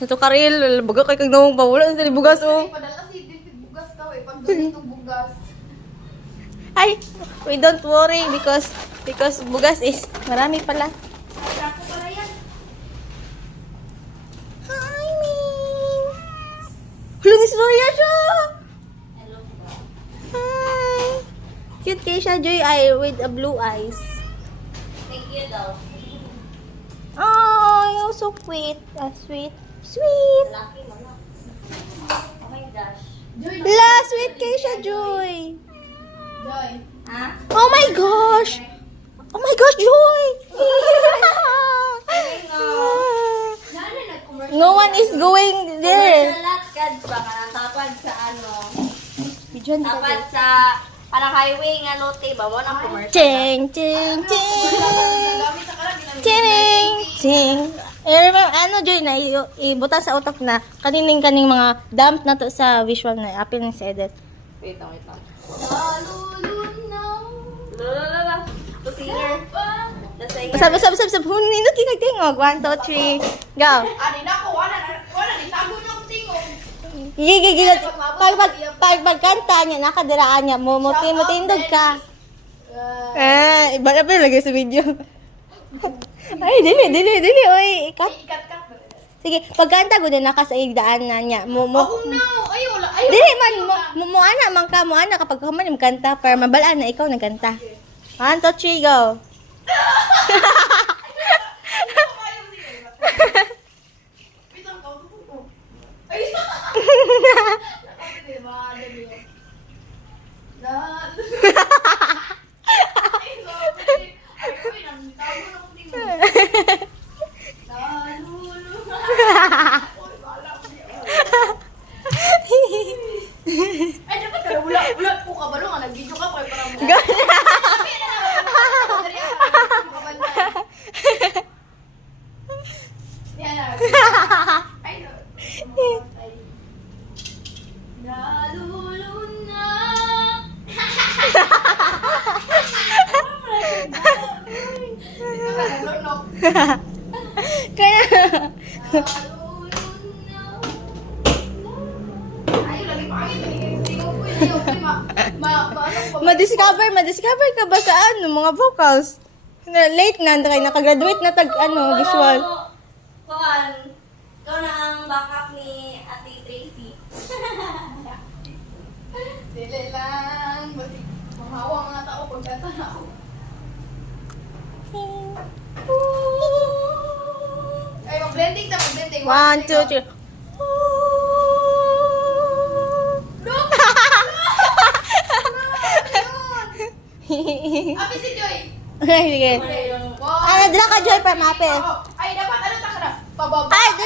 Ito karil, baga kay kag nawang pawala sa bugas oh. Padala si David bugas daw eh. Pag doon itong bugas. Ay, we don't worry because bugas is marami pala. Ako pala yan. Hi, Min. Hulong istorya siya. Hello. Hi. Cute kay siya, Joy, ay with a blue eyes. Thank you daw. Oh, you're so sweet. Sweet. Sweet. Laki mga. Oh my gosh. Joy. La, sweet kay siya, Joy. Joy. Ha? Oh my gosh. Oh my gosh, Joy. No one is going there. Latkad pa ka ng tapad sa ano. Bidyan ka. Tapad sa parang highway nga lote ba mo ng commercial. Ting, ting, ting. Ting, ting. Remember, ano, Joy, na ibutan sa utak na kaning mga dump na to sa visual na apil ng edit. Wait lang. Lala. To singer. The singer. Sab. Nindot kay tingog. 1, 2, 3. Go. Ani na ko wala ni tago na ko tingog. Gigi. Pagkanta niya, nakadiraan niya. Mutindog ka. Iba na pa lagi sa video. Ay, dili. Oy, ikat. Ikat-kat. Sige, pagkanta ko din nakasaigdaan na niya. Ako na. Ay wala. Dili man, mo ana kapag kaman yung kanta para mabalaan na ikaw nagkanta. 1, 2, 3, go. Ay, dapat ka wala po ka balo nga nag-video ka para mo. Naluluna. Kaya madiscover ka ba sa mga vocals? Late na, nakagraduate na visual. Kuan, ikaw na ang backup ni Ate Tracy. Dili lang, basi mahawa mga tao pag kanta na ako. Ay, mag-blending. 1, 2, 3. Happy si Joy! Ay, sige. Dila ka, Joy, para mapil. Ay, dapat ano ta ka na? Pababa. Ay,